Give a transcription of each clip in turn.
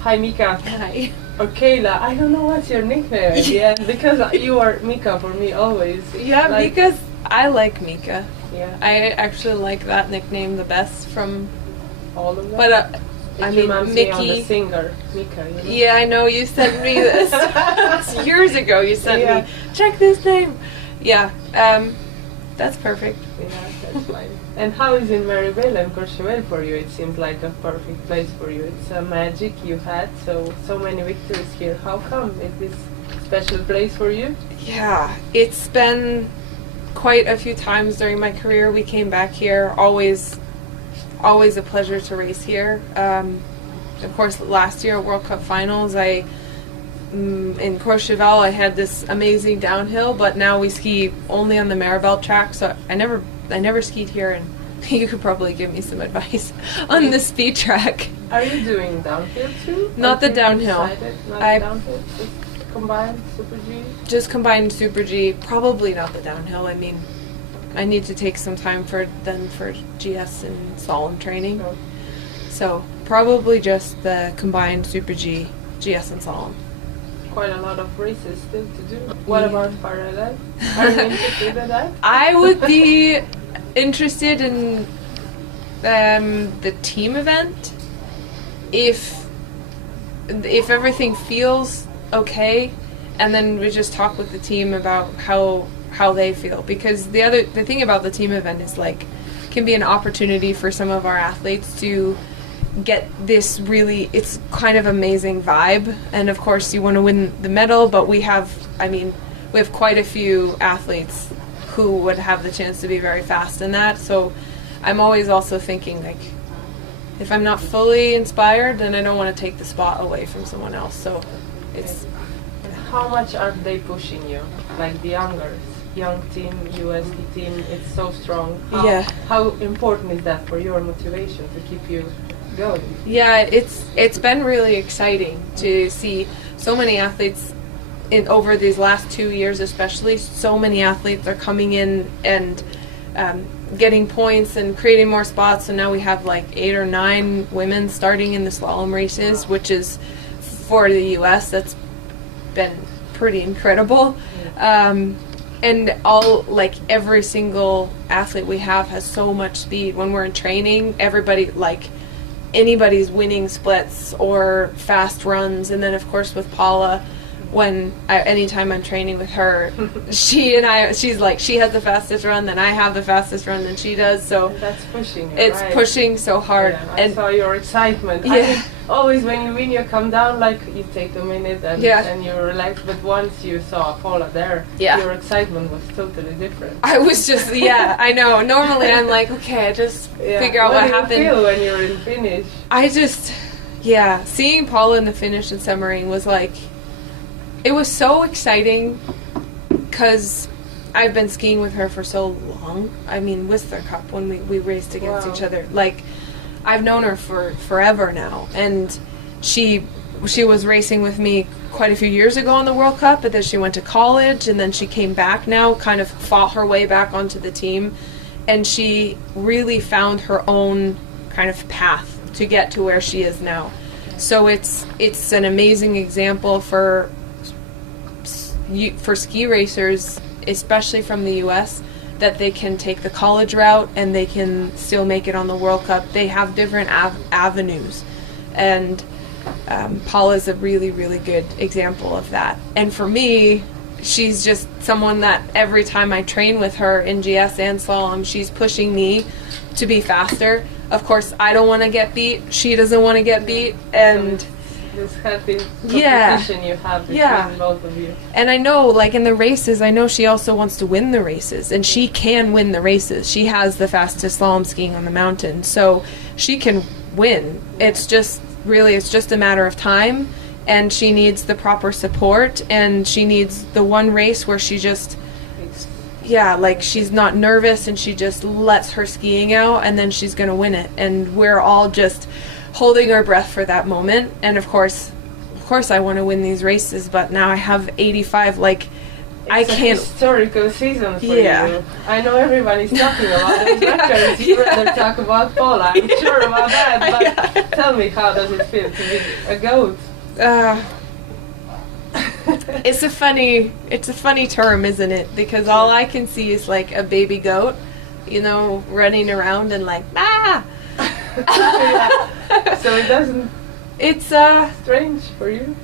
Hi, Mika. Hi. Or Kayla. I don't know what's your nickname at the end, because you are Mika for me always. Yeah, Like, because I like Mika. yeah, I actually like that nickname the best from, all of them. but it I mean, reminds me on the Mickey. singer, Mika. You know? Yeah, I know, you sent me this. It's years ago you sent Yeah. me, check this name. Yeah, that's perfect. Yeah, that's fine. And how is in Maribel and Courchevel for you? It seems like a perfect place for you. It's a magic you had, so many victories here. How come? Is this special place for you? Yeah, it's been quite a few times during my career we came back here. Always a pleasure to race here. Of course, last year World Cup Finals, in Courchevel I had this amazing downhill, but now we ski only on the Maribel track, so I never skied here, and you could probably give me some advice on the speed track. Are you doing downhill too? Not Or the did you downhill. decide it? Not I- the downhill? Just combined Super G? Just combined Super G, probably not the downhill. I mean, I need to take some time for GS and slalom training. No. So probably just the combined Super G, GS and slalom. Quite a lot of races still to do. What Yeah. about parallel? Are you interested in that? I would be interested in the team event if everything feels okay, and then we just talk with the team about how they feel, because the thing about the team event is like can be an opportunity for some of our athletes to get this really, it's kind of amazing vibe, and of course you want to win the medal, but we have quite a few athletes who would have the chance to be very fast in that. So I'm always also thinking, like, if I'm not fully inspired, then I don't want to take the spot away from someone else. So it's How much are they pushing you? Like the young team, USD team, it's so strong. Yeah. How important is that for your motivation to keep you going? Yeah, it's been really exciting to see so many athletes over these last 2 years, especially. So many athletes are coming in and getting points and creating more spots. And now we have like 8 or 9 women starting in the slalom races, which is for the U.S. That's been pretty incredible. And every single athlete we have has so much speed. When we're in training, anybody's winning splits or fast runs. And then of course with Paula, anytime I'm training with her, she's like, she has the fastest run, then I have the fastest run than she does. So And that's pushing you, it's right? pushing so hard. Yeah, I saw your excitement. Yeah. I think always when you win, you come down, like you take a minute and you relax. But once you saw Paula there, your excitement was totally different. I was just, I know. Normally I'm like, okay, I just figure out what happened. How do you feel when you're in finish? I just, seeing Paula in the finish in Semmering was like, it was so exciting because I've been skiing with her for so long. I mean, Whistler Cup, when we raced against each other. Like, I've known her for forever now. And she was racing with me quite a few years ago on the World Cup, but then she went to college, and then she came back now, kind of fought her way back onto the team. And she really found her own kind of path to get to where she is now. So it's an amazing example for ski racers, especially from the U.S., that they can take the college route and they can still make it on the World Cup. They have different avenues, and Paula's a really, really good example of that. And for me, she's just someone that every time I train with her in GS and slalom, she's pushing me to be faster. Of course, I don't want to get beat. She doesn't want to get beat, and this healthy competition you have between both of you. And I know, like in the races, I know she also wants to win the races, and she can win the races. She has the fastest slalom skiing on the mountain, so she can win. It's just a matter of time, and she needs the proper support, and she needs the one race where she just, she's not nervous and she just lets her skiing out, and then she's going to win it. And we're all just holding our breath for that moment. And of course I want to win these races, but now I have 85 I It's a can't. historical season for Yeah. you. I know everybody's talking about those records. You'd rather talk about Paula. I'm sure about that. But tell me, how does it feel to be a goat? It's a funny term, isn't it? Because all I can see is like a baby goat, you know, running around and like ah. Yeah. So it doesn't. It's Strange for you.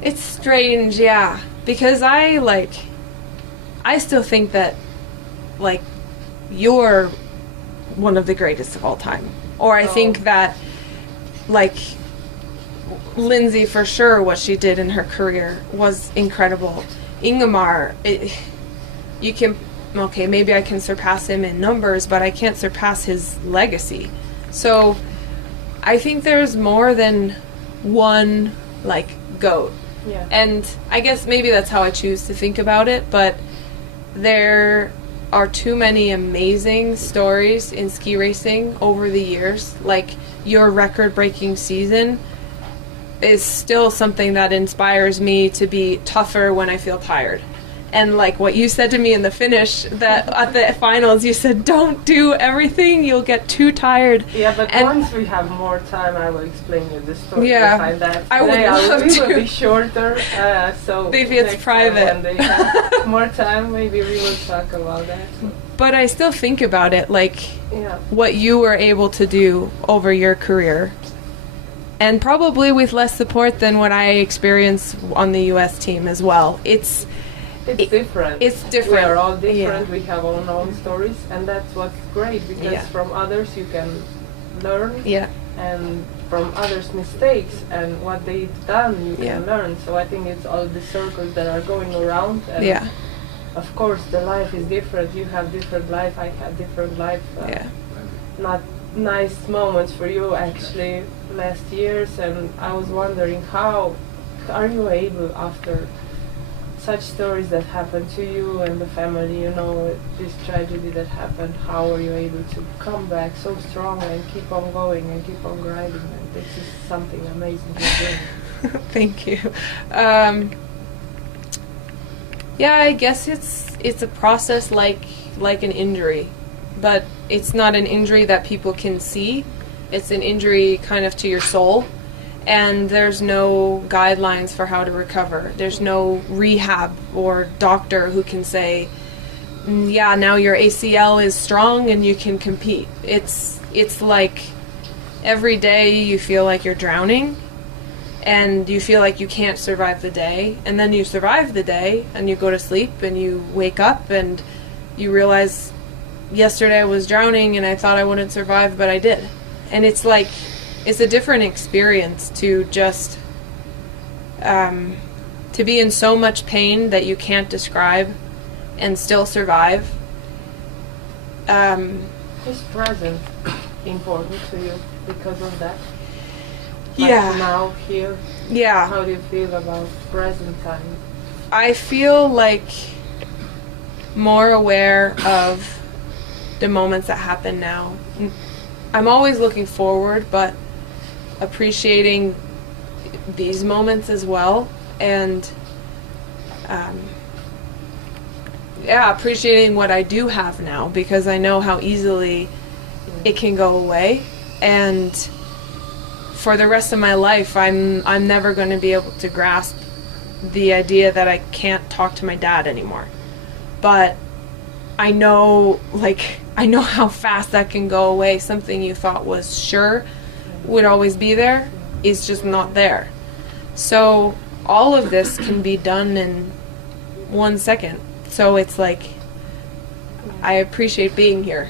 It's strange, yeah, because I still think that like you're one of the greatest of all time, or I think that like Lindsay, for sure, what she did in her career was incredible. Ingemar, you can, okay, maybe I can surpass him in numbers, but I can't surpass his legacy. So I think there's more than one like goat. Yeah. And I guess maybe that's how I choose to think about it, but there are too many amazing stories in ski racing over the years. Like your record-breaking season is still something that inspires me to be tougher when I feel tired. And like what you said to me in the finish, that at the finals, you said, don't do everything, you'll get too tired. Yeah, but and once we have more time, I will explain you the story Yeah, behind that. I would Today love we to. will be shorter, so Maybe it's next time private. when they have more time, maybe we will talk about that. But I still think about it, like Yeah. what you were able to do over your career. And probably with less support than what I experienced on the U.S. team as well. It's different. It's different. We are all different. Yeah. We have our own stories, and that's what's great because Yeah. from others you can learn, Yeah. and from others' mistakes and what they've done you can Yeah. learn. So I think it's all the circles that are going around. And Yeah. of course, the life is different. You have different life. I had different life. Yeah. Not nice moments for you actually last years, and I was wondering how are you able after such stories that happened to you and the family, you know, this tragedy that happened, how are you able to come back so strong and keep on going and keep on grinding? And this is something amazing you're doing. Thank you. Yeah, I guess it's a process like an injury, but it's not an injury that people can see. It's an injury kind of to your soul, and there's no guidelines for how to recover. There's no rehab or doctor who can say, yeah, now your ACL is strong and you can compete. It's like every day you feel like you're drowning and you feel like you can't survive the day, and then you survive the day and you go to sleep and you wake up and you realize yesterday I was drowning and I thought I wouldn't survive, but I did. And it's like, it's a different experience to just to be in so much pain that you can't describe and still survive. Is present important to you because of that? Like Yeah. now, here, Yeah. how do you feel about present time? I feel like more aware of the moments that happen now. I'm always looking forward, but appreciating these moments as well, and appreciating what I do have now, because I know how easily it can go away, and for the rest of my life I'm never going to be able to grasp the idea that I can't talk to my dad anymore. But I know how fast that can go away. Something you thought was sure would always be there is just not there. So all of this can be done in 1 second. So it's like, I appreciate being here.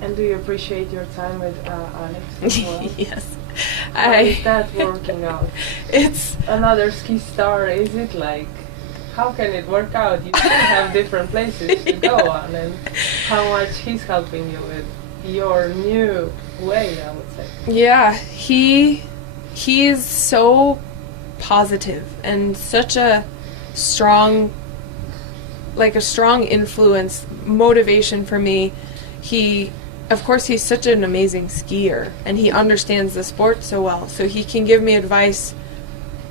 And do you appreciate your time with Alex as well? Yes. How is that working out? It's Another ski star, is it like, how can it work out? You still have different places to go on, and how much he's helping you with your new way, I would say. Yeah, he's so positive and such a strong influence, motivation for me. Of course, he's such an amazing skier, and he understands the sport so well, so he can give me advice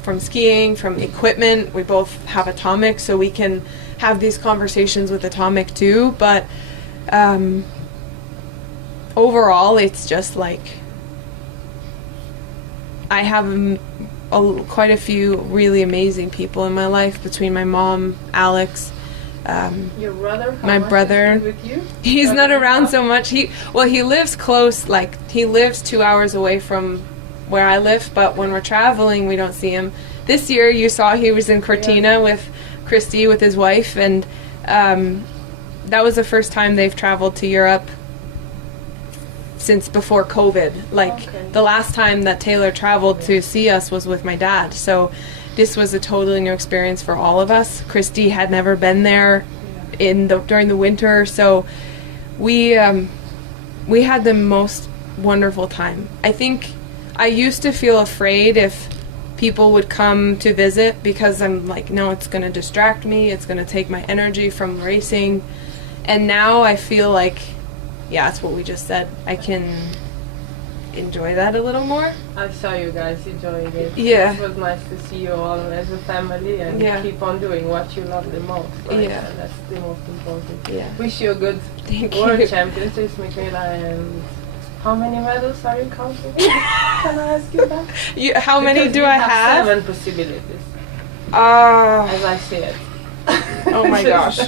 from skiing, from equipment. We both have Atomic, so we can have these conversations with Atomic too. But overall, it's just like I have quite a few really amazing people in my life, between my mom, Alex, your brother? How my much brother. is he with you? He's not around so much. He lives close, like he lives 2 hours away from where I live, but when we're traveling, we don't see him. This year, you saw he was in Cortina with Christy, with his wife, and that was the first time they've traveled to Europe since before COVID. Like, the last time that Taylor traveled to see us was with my dad, so this was a totally new experience for all of us. Christy had never been there during the winter, so we had the most wonderful time. I think I used to feel afraid if people would come to visit, because I'm like, no, it's going to distract me, it's going to take my energy from racing. And now I feel like, yeah, it's what we just said, I can enjoy that a little more. I saw you guys enjoying it. Yeah. It was nice to see you all as a family and keep on doing what you love the most. Right? Yeah. And that's the most important. Yeah. Wish you a good Thank World you. Championships, Mikaela, and how many medals are you counting? Can I ask you that? How many Because do you I have? have? 7 possibilities, Uh, as I see it. Oh my gosh.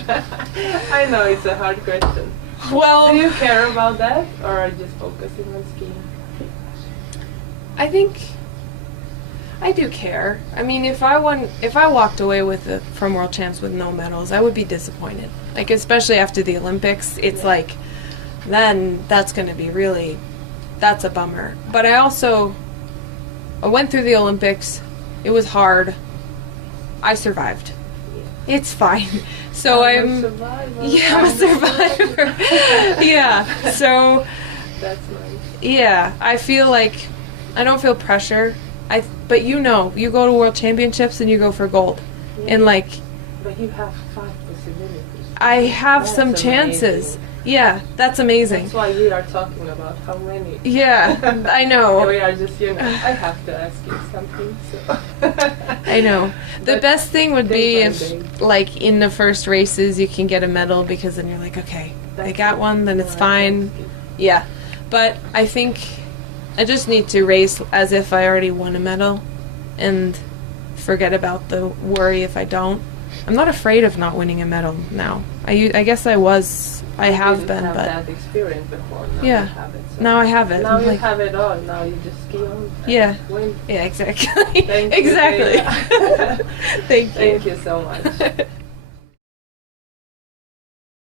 I know it's a hard question. well, Do you care about that, or are you just focusing on skiing? I think I do care. I mean, if I walked away from World Champs with no medals, I would be disappointed. Like, especially after the Olympics, it's like, then that's going to be that's a bummer. But I went through the Olympics. It was hard. I survived. It's fine. So I'm a survivor. Yeah. So that's nice. Yeah, I feel like I don't feel pressure. But you go to World Championships and you go for gold. Yeah. And like, but you have 5 possibilities. I have That's some amazing. chances. Yeah, that's amazing. That's why we are talking about how many. Yeah, I know. We are just, I have to ask you something. So. I know. The But best thing would be day by if, day. like, in the first races you can get a medal, because then you're like, okay, I That's got it. one, then it's Right, fine. that's good. Yeah, but I think I just need to race as if I already won a medal and forget about the worry if I don't. I'm not afraid of not winning a medal now. I guess I have been, have but that experience before. Now yeah, you have it, so. now I have it. Now I'm you like, have it all. Now you just ski on. And Yeah. Win. yeah, exactly. Thank you, exactly. Mikaela. Thank you. Thank you so much.